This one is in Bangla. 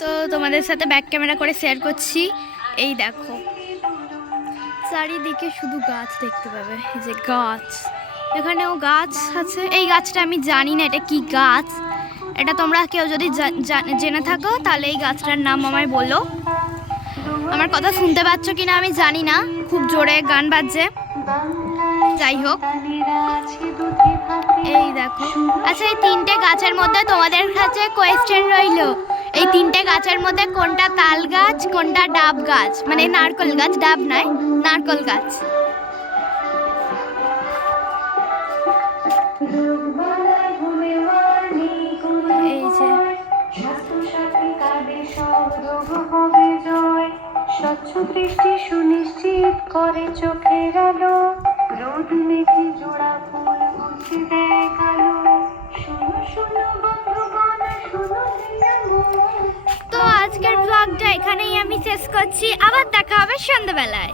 তো তোমাদের সাথে ব্যাক ক্যামেরা করে শেয়ার করছি। এই দেখো চারিদিকে শুধু গাছ দেখতে পাবে, এই যে গাছ, এখানেও গাছ আছে। এই গাছটা আমি জানি না এটা কি গাছ, এটা তোমরা কেউ যদি জেনে থাকো তাহলে এই গাছটার নাম আমায় বলো। আমার কথা শুনতে পাচ্ছ কিনা আমি জানি না, খুব জোরে গান বাজছে। যাই হোক, এই দেখো। আচ্ছা, এই তিনটে গাছের মধ্যে তোমাদের কাছে কোয়েশ্চেন রইল, এই তিনটে গাছের মধ্যে কোনটা তাল গাছ, কোনটা ডাব গাছ, মানে নারকেল গাছ, ডাব নয়, নারকেল গাছ। এই যে স্বচ্ছ দৃষ্টি সুনিশ্চিত করে চোখের আলো, রোদ মেঘে জোড়া ফুল মুছে দেয় কালো। শোনো শোনো বন্ধুগণ, শোনো তো আজকের ব্লগটা এখানেই আমি শেষ করছি, আবার দেখা হবে সন্ধ্যাবেলায়।